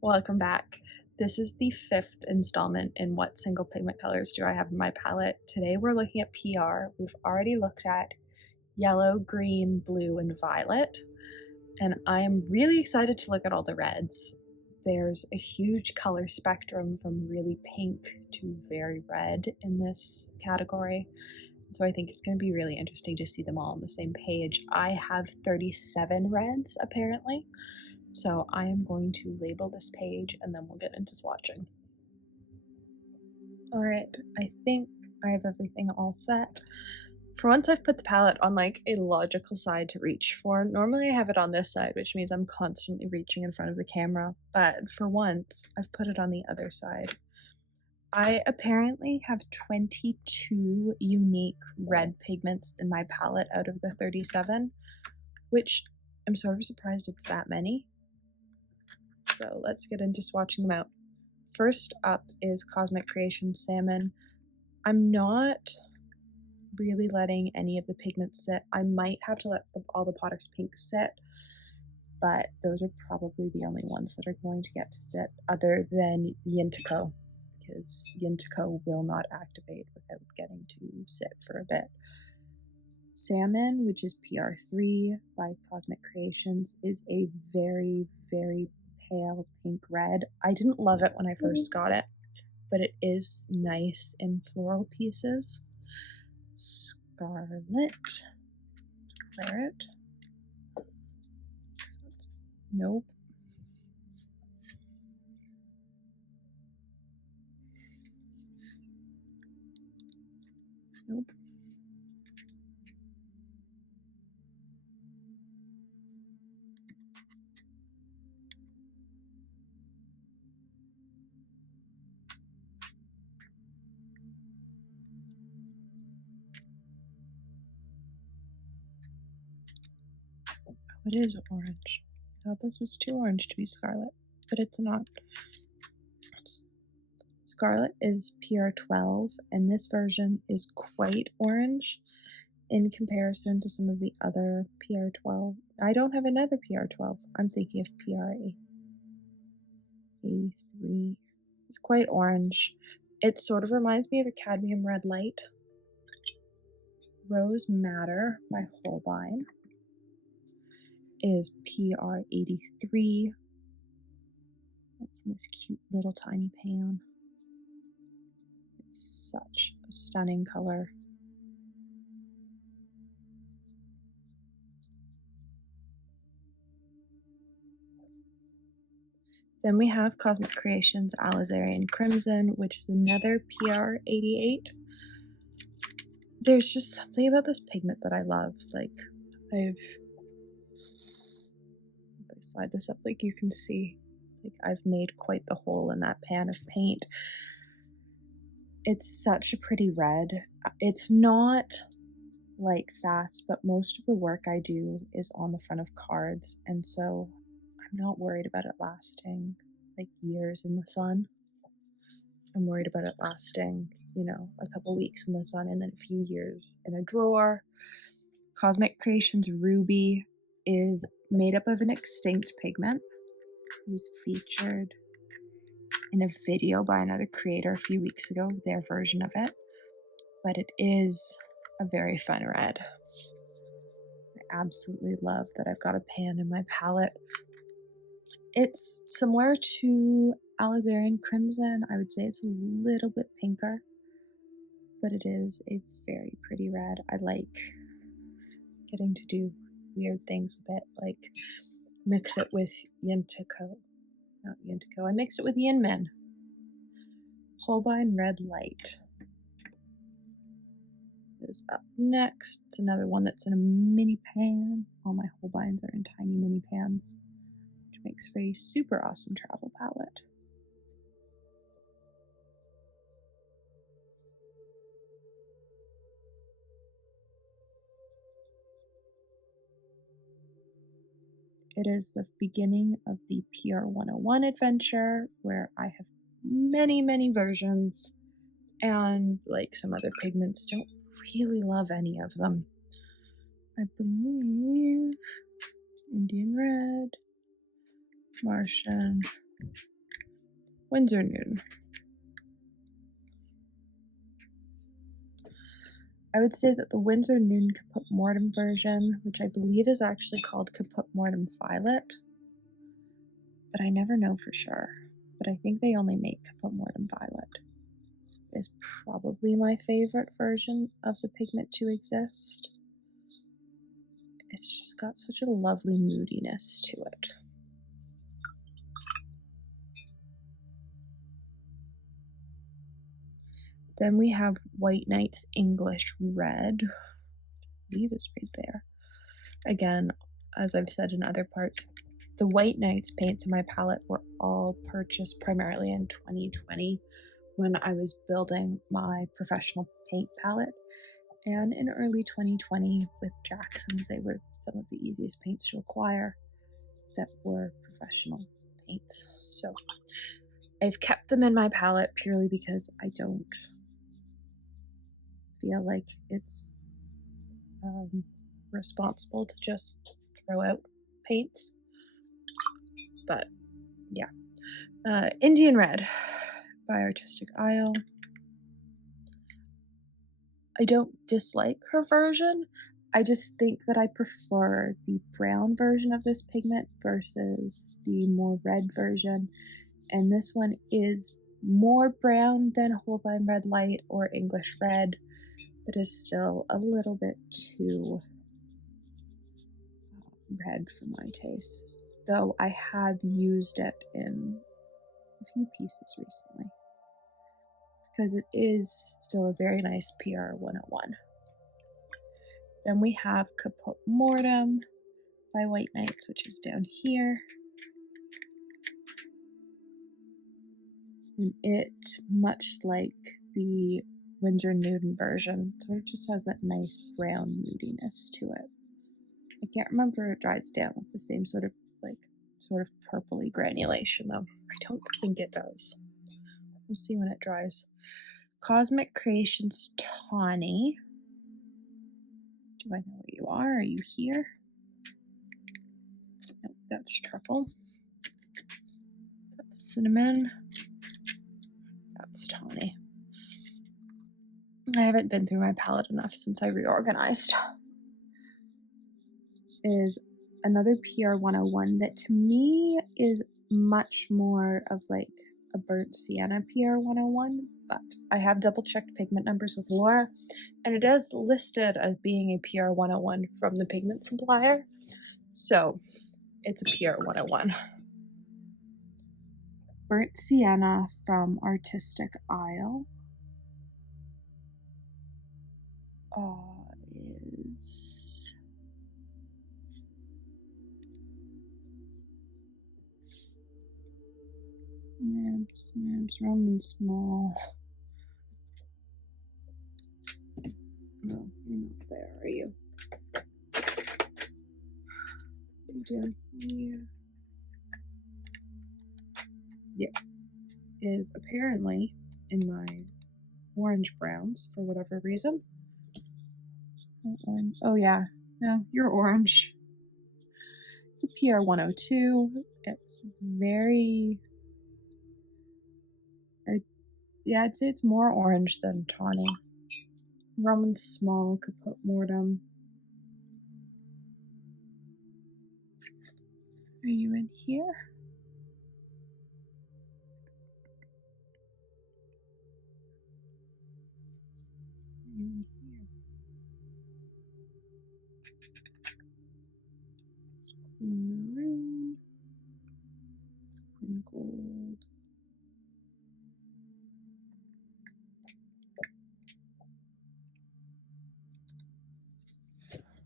Welcome back. This is the fifth installment in what single pigment colors do I have in my palette. Today we're looking at PR. We've already looked at yellow, green, blue, and violet, and I am really excited to look at all the reds. There's a huge color spectrum from really pink to very red in this category, so I think it's going to be really interesting to see them all on the same page. I have 37 reds apparently. So I am going to label this page and then we'll get into swatching. All right, I think I have everything all set. For once, I've put the palette on like a logical side to reach for. Normally I have it on this side, which means I'm constantly reaching in front of the camera, but for once I've put it on the other side. I apparently have 22 unique red pigments in my palette out of the 37, which I'm sort of surprised it's that many. So let's get into swatching them out. First up is Cozmick Creation Salmon. I'm not really letting any of the pigments sit. I might have to let all the Potter's Pink sit, but those are probably the only ones that are going to get to sit other than Yintico, because Yintico will not activate without getting to sit for a bit. Salmon, which is PR3 by Cozmick Creations, is a very, very pale pink red. I didn't love it when I first got it, but it is nice in floral pieces. Scarlet, Claret. Nope. Nope. It is orange. I thought this was too orange to be Scarlet, but it's not. Scarlet is PR12, and this version is quite orange in comparison to some of the other PR12. I don't have another PR12. I'm thinking of PR83. It's quite orange. It sort of reminds me of a cadmium red light. Rose Madder by Holbein is PR83. It's in this cute little tiny pan. It's such a stunning color. Then we have Cozmick Creations Alizarian Crimson, which is another PR88. There's just something about this pigment that I love. Like, if I slide this up, like you can see, like I've made quite the hole in that pan of paint. It's such a pretty red. It's not light fast, but most of the work I do is on the front of cards, and so I'm not worried about it lasting like years in the sun. I'm worried about it lasting, a couple weeks in the sun and then a few years in a drawer. Cozmick Creations Ruby is made up of an extinct pigment. It was featured in a video by another creator a few weeks ago, their version of it, but it is a very fun red. I absolutely love that I've got a pan in my palette. It's similar to Alizarian Crimson. I would say it's a little bit pinker, but it is a very pretty red. I like getting to do weird things with it, like mix it with Yintico. Not Yintico, I mixed it with Yinmin. Holbein Red Light is up next. It's another one that's in a mini pan. All my Holbeins are in tiny mini pans, which makes for a super awesome travel palette. It is the beginning of the PR 101 adventure, where I have many, many versions, and like some other pigments, don't really love any of them. I believe Indian Red, Martian, Winsor Nude. I would say that the Winsor Nude Caput Mortuum version, which I believe is actually called Caput Mortuum Violet, but I never know for sure. But I think they only make Caput Mortuum Violet, is probably my favorite version of the pigment to exist. It's just got such a lovely moodiness to it. Then we have White Knight's English Red. I believe it's right there. Again, as I've said in other parts, the White Knight's paints in my palette were all purchased primarily in 2020 when I was building my professional paint palette. And in early 2020 with Jackson's, they were some of the easiest paints to acquire that were professional paints. So I've kept them in my palette purely because I don't feel like it's responsible to just throw out paints. But yeah. Indian Red by Artistic Isle. I don't dislike her version. I just think that I prefer the brown version of this pigment versus the more red version. And this one is more brown than Holbein Red Light or English Red, but is still a little bit too red for my tastes. Though I have used it in a few pieces recently, because it is still a very nice PR 101. Then we have Caput Mortuum by White Knights, which is down here. And it, much like the Winsor Nude version, sort of just has that nice brown moodiness to it. I can't remember if it dries down with the same sort of purpley granulation though. I don't think it does. We'll see when it dries. Cosmic Creations Tawny. Do I know where you are? Are you here? Nope, that's truffle. That's cinnamon. That's tawny. I haven't been through my palette enough since I reorganized. Is another PR 101 that to me is much more of like a burnt sienna PR 101, but I have double checked pigment numbers with Laura, and it is listed as being a PR 101 from the pigment supplier, so it's a PR 101. Burnt Sienna from Artistic Isle is Roman Szmal. No, you're not there, are you? You're down here. Yeah, is apparently in my orange browns for whatever reason. Oh yeah, no, you're orange. It's a PR 102. It's very, yeah, I'd say it's more orange than tawny. Roman Szmal, Caput Mortuum. Are you in here? Are you in here? Maroon. Green gold.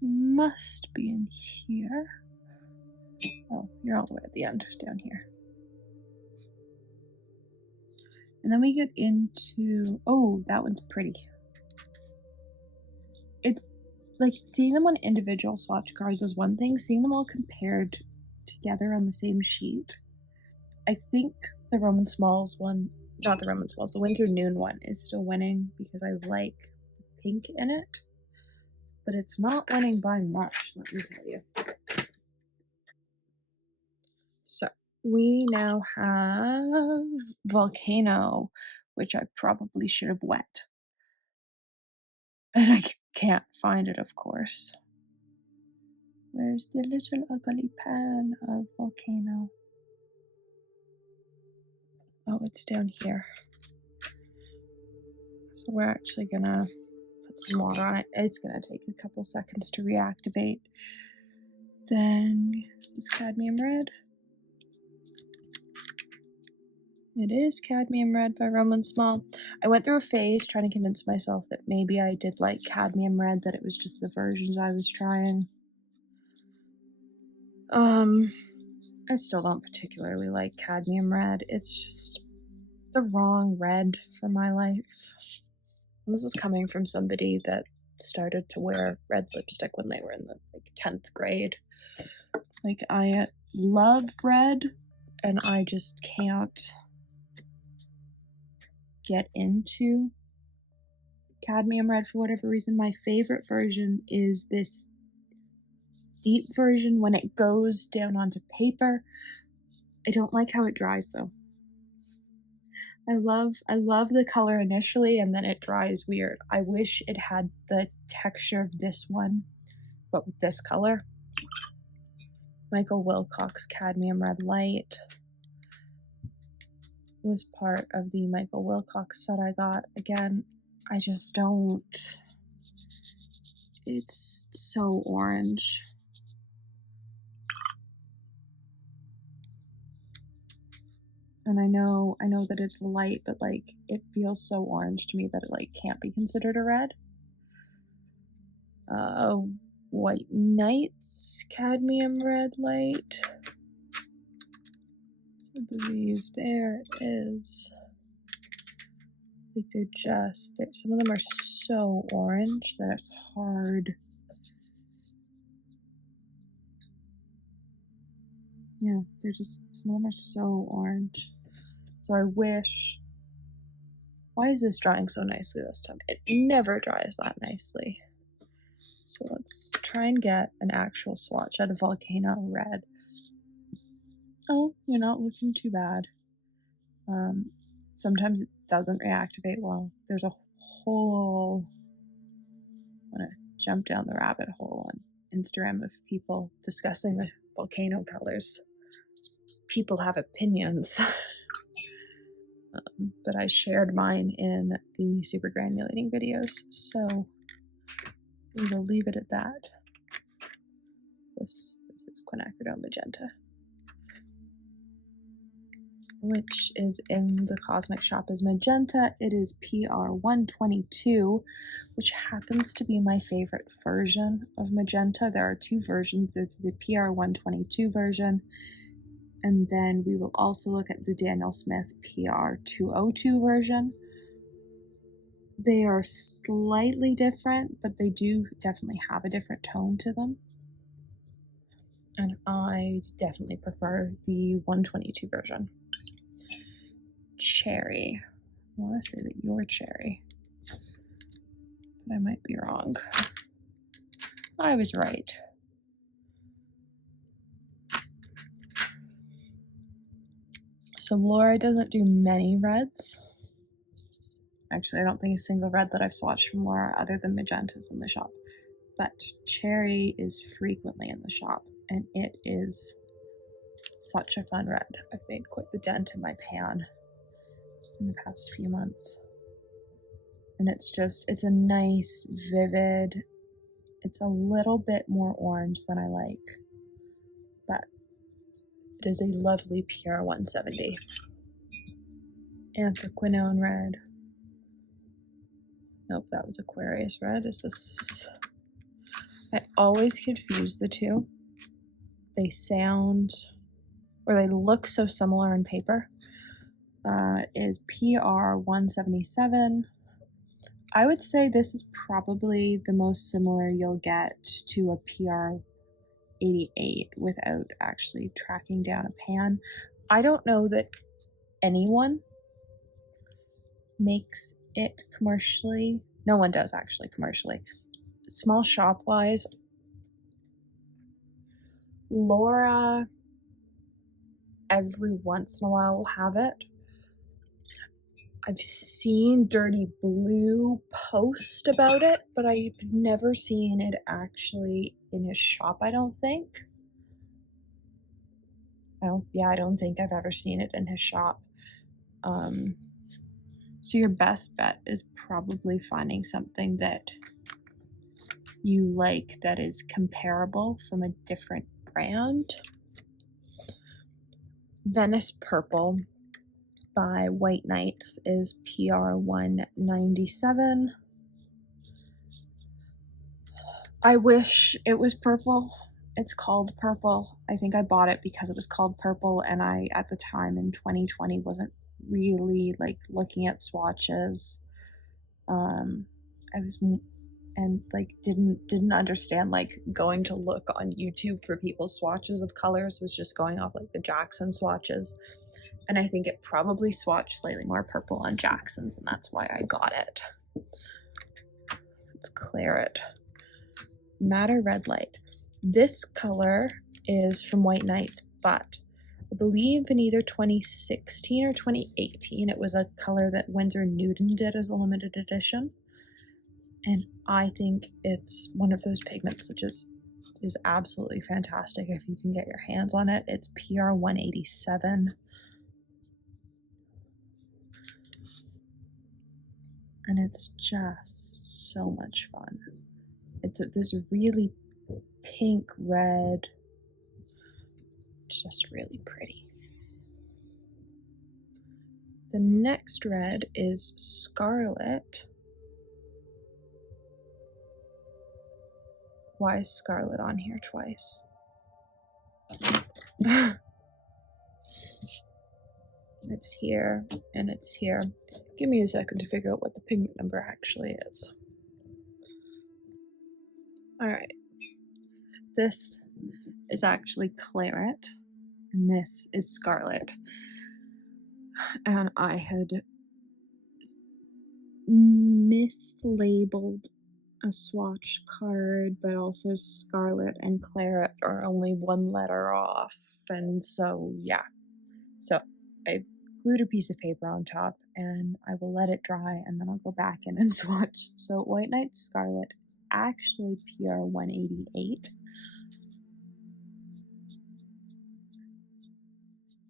You must be in here. Oh, you're all the way at the end, down here. And then we get into, oh, that one's pretty. It's like seeing them on individual swatch cards is one thing, seeing them all compared together on the same sheet. I think the Roman Szmal's one, not the Roman Szmal's, the Winsor Nude one is still winning because I like the pink in it, but it's not winning by much, let me tell you. So We now have Volcano, which I probably should have wet. And I can't find it, of course. Where's the little ugly pan of Volcano? Oh, it's down here. So we're actually gonna put some water on it. It's gonna take a couple seconds to reactivate. Then, is this Cadmium Red? It is Cadmium Red by Szmal. I went through a phase trying to convince myself that maybe I did like Cadmium Red, that it was just the versions I was trying. I still don't particularly like Cadmium Red. It's just the wrong red for my life. And this is coming from somebody that started to wear red lipstick when they were in the 10th grade. Like, I love red, and I just can't get into Cadmium Red for whatever reason. My favorite version is this deep version when it goes down onto paper. I don't like how it dries though. I love the color initially, and then it dries weird. I wish it had the texture of this one, but with this color. Michael Wilcox Cadmium Red Light was part of the Michael Wilcox set I got. Again, I just don't. It's so orange. And I know that it's a light, but like it feels so orange to me that it like can't be considered a red. White Nights Cadmium Red Light. So I believe there it is. Like some of them are so orange that it's hard. Yeah, some of them are so orange. So I wish. Why is this drying so nicely this time? It never dries that nicely. So let's try and get an actual swatch out of Volcano Red. Oh, you're not looking too bad. Sometimes it doesn't reactivate well. There's a whole, I'm gonna jump down the rabbit hole on Instagram of people discussing the Volcano colors. People have opinions. But I shared mine in the super granulating videos, so we will leave it at that. This is quinacridone magenta, which is in the Cozmick shop as magenta. It is PR122, which happens to be my favorite version of magenta. There are two versions. There's the PR122 version, and then we will also look at the Daniel Smith PR202 version. They are slightly different, but they do definitely have a different tone to them. And I definitely prefer the 122 version. Cherry. I want to say that you're cherry, but I might be wrong. I was right. So Laura doesn't do many reds. Actually, I don't think a single red that I've swatched from Laura other than magentas in the shop. But cherry is frequently in the shop, and it is such a fun red. I've made quite the dent in my pan in the past few months. And it's a nice, vivid, it's a little bit more orange than I like, but it is a lovely PR170. Anthraquinone red. Nope, that was Aquarius red. Is this? I always confuse the two. They sound, or they look so similar on paper. Is PR177. I would say this is probably the most similar you'll get to a PR88 without actually tracking down a pan. I don't know that anyone makes it commercially. No one does actually commercially. Small shop wise, Laura every once in a while will have it. I've seen Dirty Blue post about it, but I've never seen it actually in his shop, I don't think. I don't think I've ever seen it in his shop. So your best bet is probably finding something that you like that is comparable from a different brand. Venice Purple by White Knights is PR 197. I wish it was purple. It's called purple. I think I bought it because it was called purple, and I, at the time in 2020, wasn't really like looking at swatches. I was and like didn't understand like going to look on YouTube for people's swatches of colors, was just going off like the Jackson swatches, and I think it probably swatched slightly more purple on Jackson's, and that's why I got it. It's Claret. Matter Red Light. This color is from White Knights, but I believe in either 2016 or 2018 it was a color that Winsor Newton did as a limited edition, and I think it's one of those pigments that just is absolutely fantastic if you can get your hands on it. It's PR 187, and it's just so much fun. There's a really pink red, just really pretty. The next red is Scarlet. Why is Scarlet on here twice? It's here and it's here. Give me a second to figure out what the pigment number actually is. Alright. This is actually Claret, and this is Scarlet. And I had mislabeled a swatch card, but also Scarlet and Claret are only one letter off, and so yeah. So I glued a piece of paper on top, and I will let it dry, and then I'll go back in and swatch. So White Knight Scarlet is actually PR 188.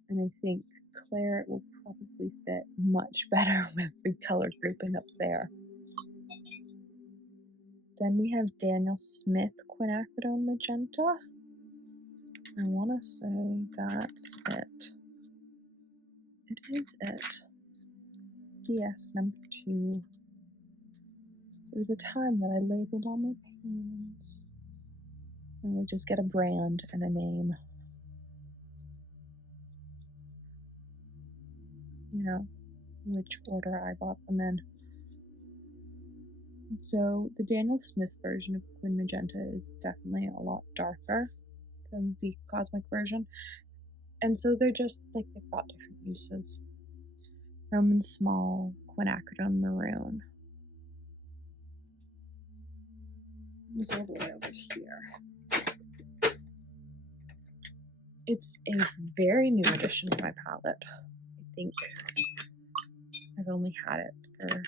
And I think Claret will probably fit much better with the color grouping up there. Then we have Daniel Smith Quinacridone Magenta. I want to say that's it. It is it. DS number 2. So there's a time that I labeled all my pans. And we just get a brand and a name. You know, which order I bought them in. So the Daniel Smith version of Quin Magenta is definitely a lot darker than the Cozmick version. And so they're just like, they've got different uses. Roman Szmal, Quinacridone Maroon. It's all the way over here. It's a very new addition to my palette. I think I've only had it for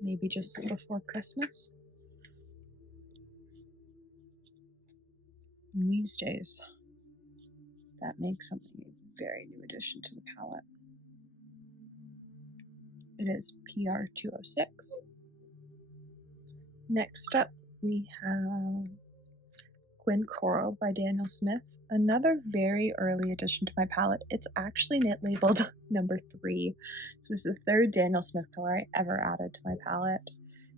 maybe just before Christmas. And these days, that makes something a very new addition to the palette. It is PR 206. Next up, we have Quin Coral by Daniel Smith. Another very early addition to my palette. It's actually knit labeled number 3. This was the 3rd Daniel Smith color I ever added to my palette,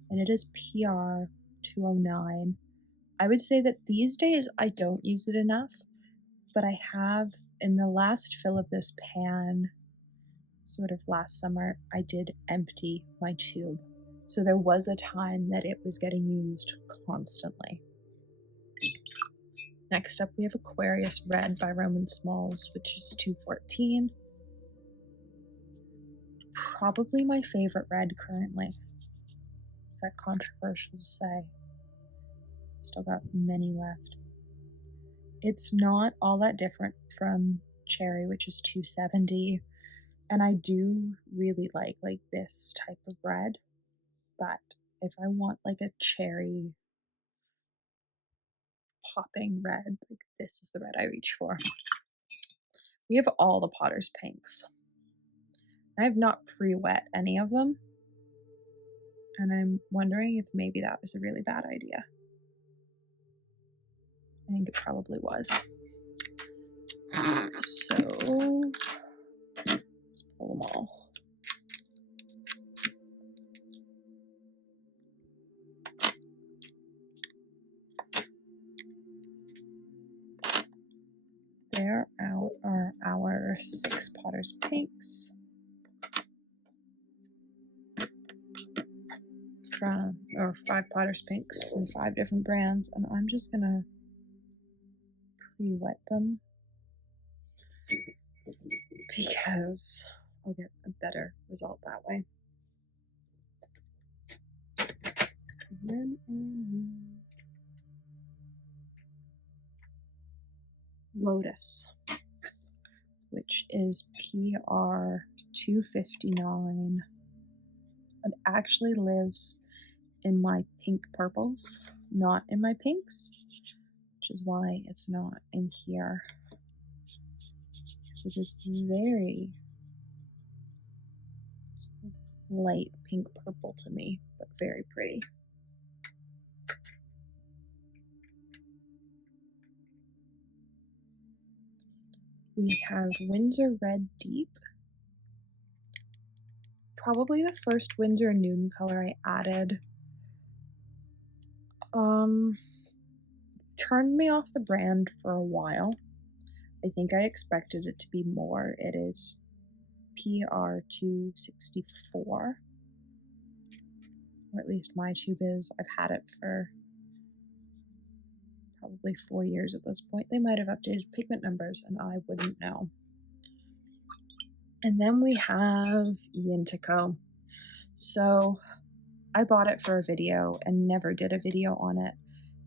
and it is PR 209. I would say that these days I don't use it enough, but I have, in the last fill of this pan, sort of last summer, I did empty my tube. So there was a time that it was getting used constantly. Next up, we have Aquarius Red by Roman Szmals, which is 214. Probably my favorite red currently. Is that controversial to say? Still got many left. It's not all that different from cherry, which is $2.70. And I do really like this type of red, but if I want like a cherry popping red, like this is the red I reach for. We have all the Potter's pinks. I have not pre-wet any of them, and I'm wondering if maybe that was a really bad idea. I think it probably was. So let's pull them all. There are our 6 Potter's pinks or 5 Potter's pinks from 5 different brands, and I'm just gonna pre-wet them because I'll get a better result that way. And then I need Lotus, which is PR 259. It actually lives in my pink purples, not in my pinks, which is why it's not in here. It is very light pink purple to me, but very pretty. We have Winsor Red Deep. Probably the first Winsor Nude color I added. Turned me off the brand for a while. I think I expected it to be more. It is PR 264. Or at least my tube is. I've had it for probably 4 years at this point. They might have updated pigment numbers and I wouldn't know. And then we have Yintico. So I bought it for a video and never did a video on it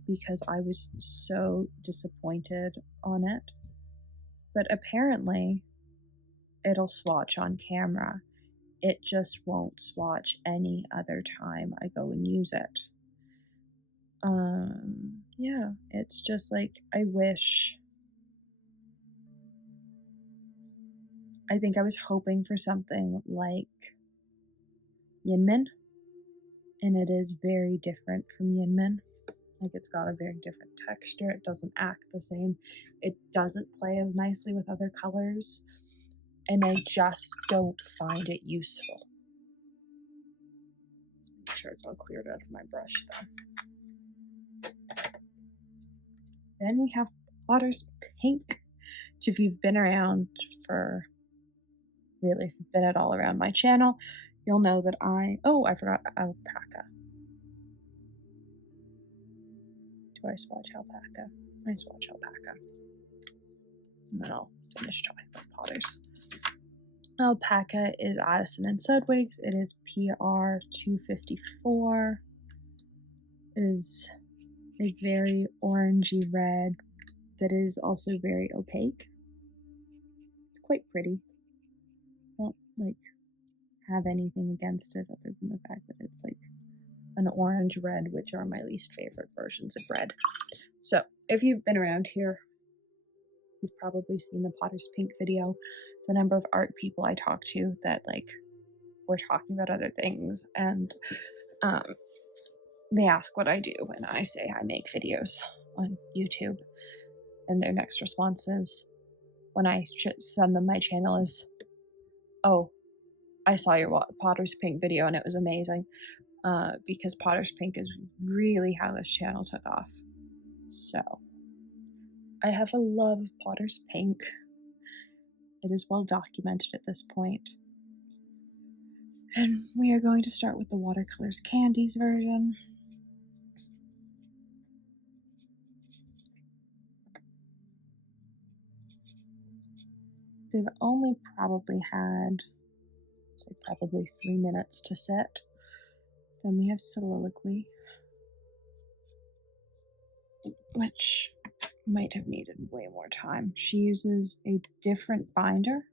because I was so disappointed on it. But apparently it'll swatch on camera. It just won't swatch any other time I go and use it. Yeah, it's just like, I think I was hoping for something like Yinmin, and it is very different from Yinmin. Like, it's got a very different texture. It doesn't act the same. It doesn't play as nicely with other colors, and I just don't find it useful. Let's make sure it's all cleared out of my brush though. Then we have Potter's Pink, which if you've been around for, really, if you've been at all around my channel, you'll know that I forgot alpaca. Do I swatch alpaca? I swatch alpaca. And then I'll finish talking about Potter's. Alpaca is Addison and Sedgwick's. It is PR 254. It is a very orangey red that is also very opaque. It's quite pretty. I don't have anything against it other than the fact that it's like an orange red, which are my least favorite versions of red. So if you've been around here, you've probably seen the Potter's Pink video. The number of art people I talk to that we're talking about other things, and they ask what I do, and I say I make videos on YouTube, and their next response is, when I send them my channel, is, "Oh, I saw your Potter's Pink video and it was amazing," because Potter's Pink is really how this channel took off. So I have a love of Potter's Pink. It is well documented at this point. And we are going to start with the Watercolors Candies version. They've only probably had, probably 3 minutes to set. Then we have Soliloquy, which might have needed way more time. She uses a different binder.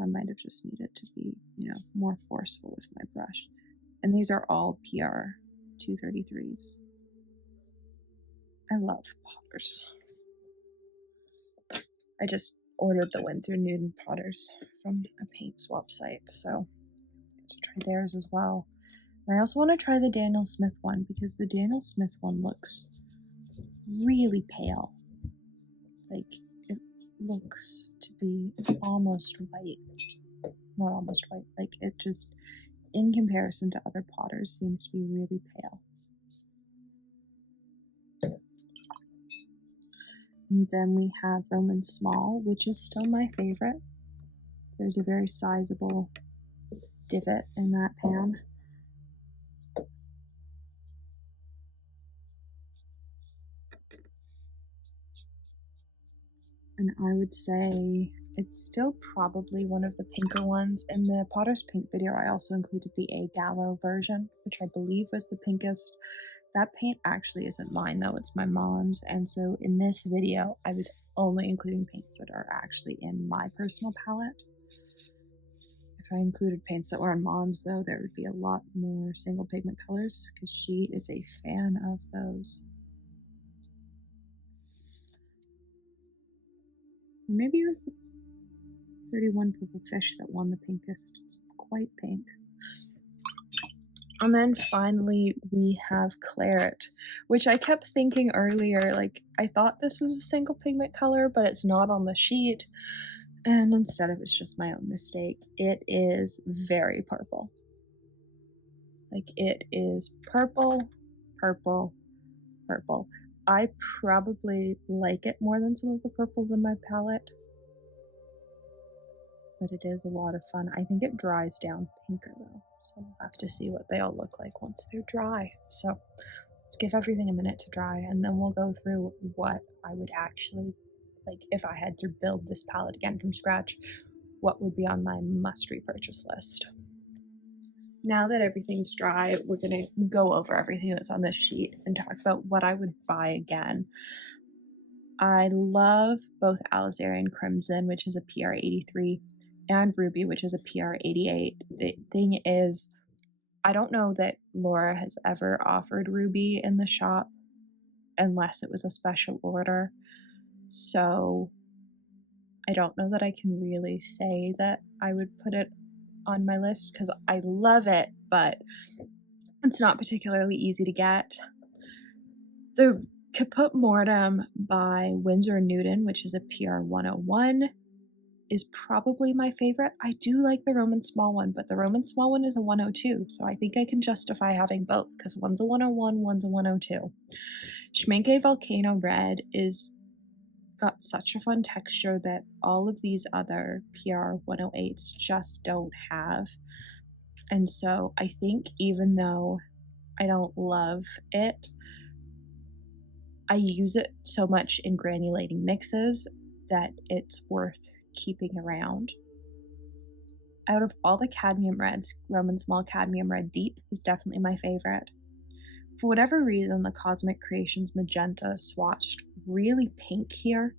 I might have just needed to be, more forceful with my brush. And these are all PR 233s. I love potters. I just ordered the Winsor Nude potters from a paint swap site, so let's try theirs as well. And I also want to try the Daniel Smith one because the Daniel Smith one looks really pale. Like, it looks to be almost white. Not almost white, like it just, in comparison to other potters, seems to be really pale. And then we have Roman Szmal, which is still my favorite. There's a very sizable divot in that pan. And I would say it's still probably one of the pinker ones. In the Potter's Pink video, I also included the A Gallo version, which I believe was the pinkest. That paint actually isn't mine though, it's my mom's. And so in this video, I was only including paints that are actually in my personal palette. If I included paints that were in mom's though, there would be a lot more single pigment colors because she is a fan of those. Or maybe it was the 31 Purple Fish that won the pinkest. It's quite pink. And then finally we have Claret, which I kept thinking earlier, like I thought this was a single pigment color, but it's not on the sheet. And instead it was just my own mistake. It is very purple. Like it is purple, purple, purple. I probably like it more than some of the purples in my palette, but it is a lot of fun. I think it dries down pinker though, so we'll have to see what they all look like once they're dry. So let's give everything a minute to dry, and then we'll go through what I would actually, like if I had to build this palette again from scratch, what would be on my must repurchase list. Now that everything's dry, we're going to go over everything that's on this sheet and talk about what I would buy again. I love both Alizarian Crimson, which is a PR 83, and Ruby, which is a PR 88. The thing is, I don't know that Laura has ever offered Ruby in the shop unless it was a special order. So I don't know that I can really say that I would put it on my list because I love it, but it's not particularly easy to get. The Caput Mortuum by Winsor & Newton, which is a PR 101, is probably my favorite. I do like the Roman Szmal one, but the Roman Szmal one is a 102, so I think I can justify having both because one's a 101, one's a 102. Schmincke Volcano Red is got such a fun texture that all of these other PR 108s just don't have. And so I think even though I don't love it, I use it so much in granulating mixes that it's worth keeping around. Out of all the cadmium reds, Roman Szmal Cadmium Red Deep is definitely my favorite. For whatever reason, the Cozmick Creations Magenta swatched really pink here.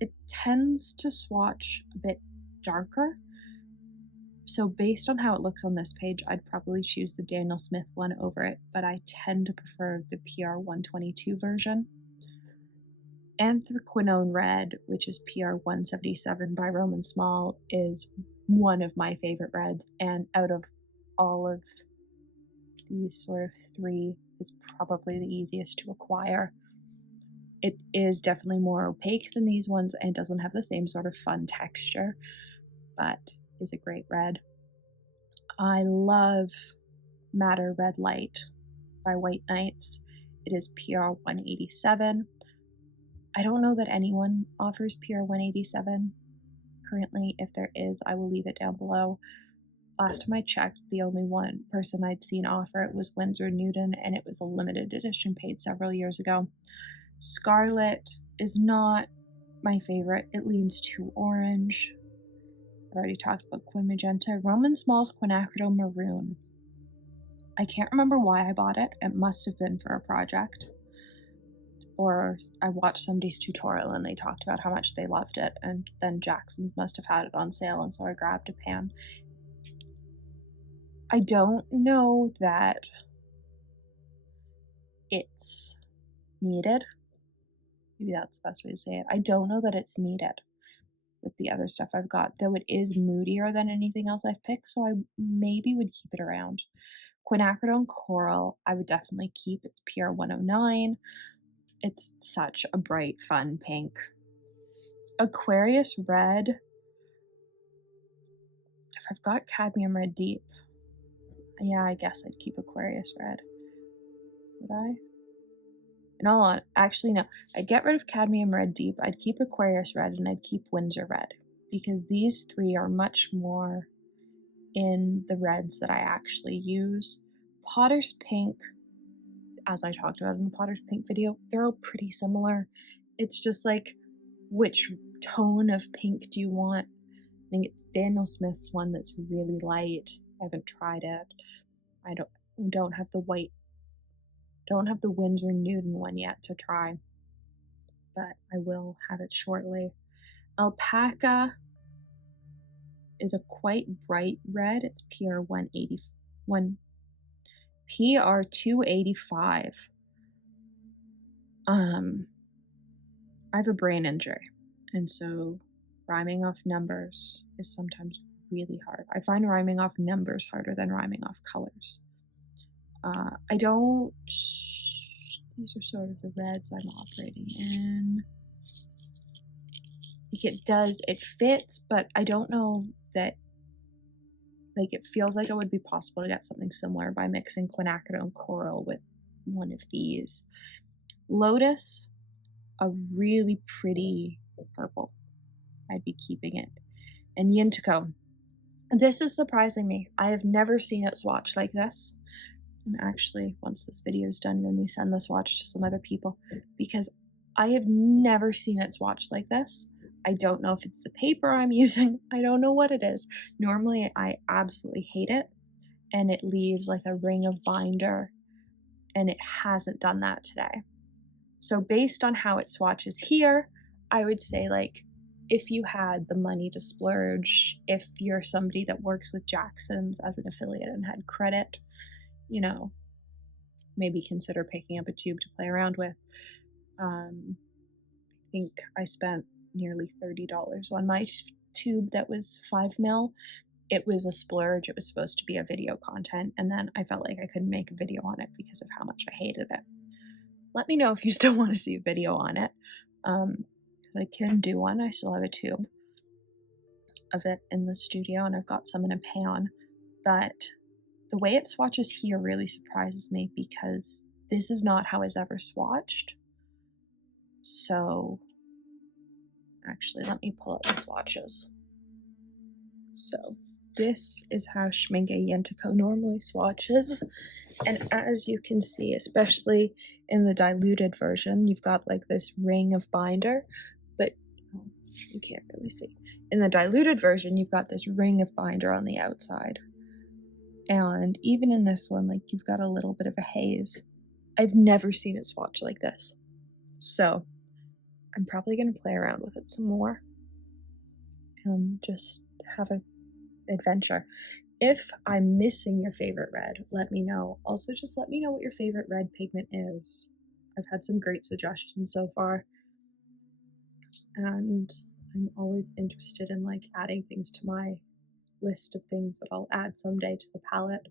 It tends to swatch a bit darker. So based on how it looks on this page, I'd probably choose the Daniel Smith one over it, but I tend to prefer the PR 122 version. Anthraquinone Red, which is PR 177 by Roman Szmal, is one of my favorite reds, and out of all of these sort of three, is probably the easiest to acquire. It is definitely more opaque than these ones and doesn't have the same sort of fun texture, but is a great red. I love Matter Red Light by White Knights. It is PR 187. I don't know that anyone offers PR 187 currently. If there is, I will leave it down below. Last time I checked, the only one person I'd seen offer it was Winsor & Newton, and it was a limited edition paid several years ago. Scarlet is not my favorite. It leans too orange. I've already talked about Quin Magenta. Roman Szmal's Quinacridone Maroon. I can't remember why I bought it. It must have been for a project. or I watched somebody's tutorial and they talked about how much they loved it, and then Jackson's must have had it on sale, and so I grabbed a pan. I don't know that it's needed. Maybe that's the best way to say it. I don't know that it's needed with the other stuff I've got, though it is moodier than anything else I've picked, so I maybe would keep it around. Quinacridone Coral, I would definitely keep. It's PR 109. It's such a bright, fun pink. Aquarius Red. If I've got Cadmium Red Deep, yeah, I guess I'd keep Aquarius Red. Would I? No, actually, no. I'd get rid of Cadmium Red Deep, I'd keep Aquarius Red, and I'd keep Winsor Red, because these three are much more in the reds that I actually use. Potter's Pink, as I talked about in the Potter's Pink video, they're all pretty similar. It's just like, which tone of pink do you want? I think it's Daniel Smith's one that's really light. I haven't tried it. I don't have the white, don't have the Winsor Nude one yet to try, but I will have it shortly. Alpaca is a quite bright red. It's PR 181, PR 285. I have a brain injury, and so rhyming off numbers is sometimes really hard. I find rhyming off numbers harder than rhyming off colors. I don't, these are sort of the reds I'm operating in. Like it fits, but I don't know that, like, it feels like it would be possible to get something similar by mixing Quinacridone Coral with one of these. Lotus, a really pretty purple. I'd be keeping it. And Yintico. This is surprising me. I have never seen it swatched like this. And actually, once this video is done, let me send the swatch to some other people, because I have never seen it swatched like this. I don't know if it's the paper I'm using. I don't know what it is. Normally, I absolutely hate it, and it leaves like a ring of binder, and it hasn't done that today. So based on how it swatches here, I would say, like, if you had the money to splurge, if you're somebody that works with Jackson's as an affiliate and had credit, you know, maybe consider picking up a tube to play around with. I think I spent nearly $30 on my tube that was 5 mil. It was a splurge. It was supposed to be a video content, and then I felt like I couldn't make a video on it because of how much I hated it. Let me know if you still want to see a video on it. I can do one. I still have a tube of it in the studio, and I've got some in a pan, but the way it swatches here really surprises me, because this is not how it's ever swatched. So actually, let me pull up the swatches. So this is how Schmincke Yintico normally swatches, and as you can see, especially in the diluted version, you've got like this ring of binder, but you can't really see. In the diluted version, you've got this ring of binder on the outside. And even in this one, like, you've got a little bit of a haze. I've never seen it swatch like this. So I'm probably going to play around with it some more and just have an adventure. If I'm missing your favorite red, let me know. Also, just let me know what your favorite red pigment is. I've had some great suggestions so far, and I'm always interested in, like, adding things to my list of things that I'll add someday to the palette.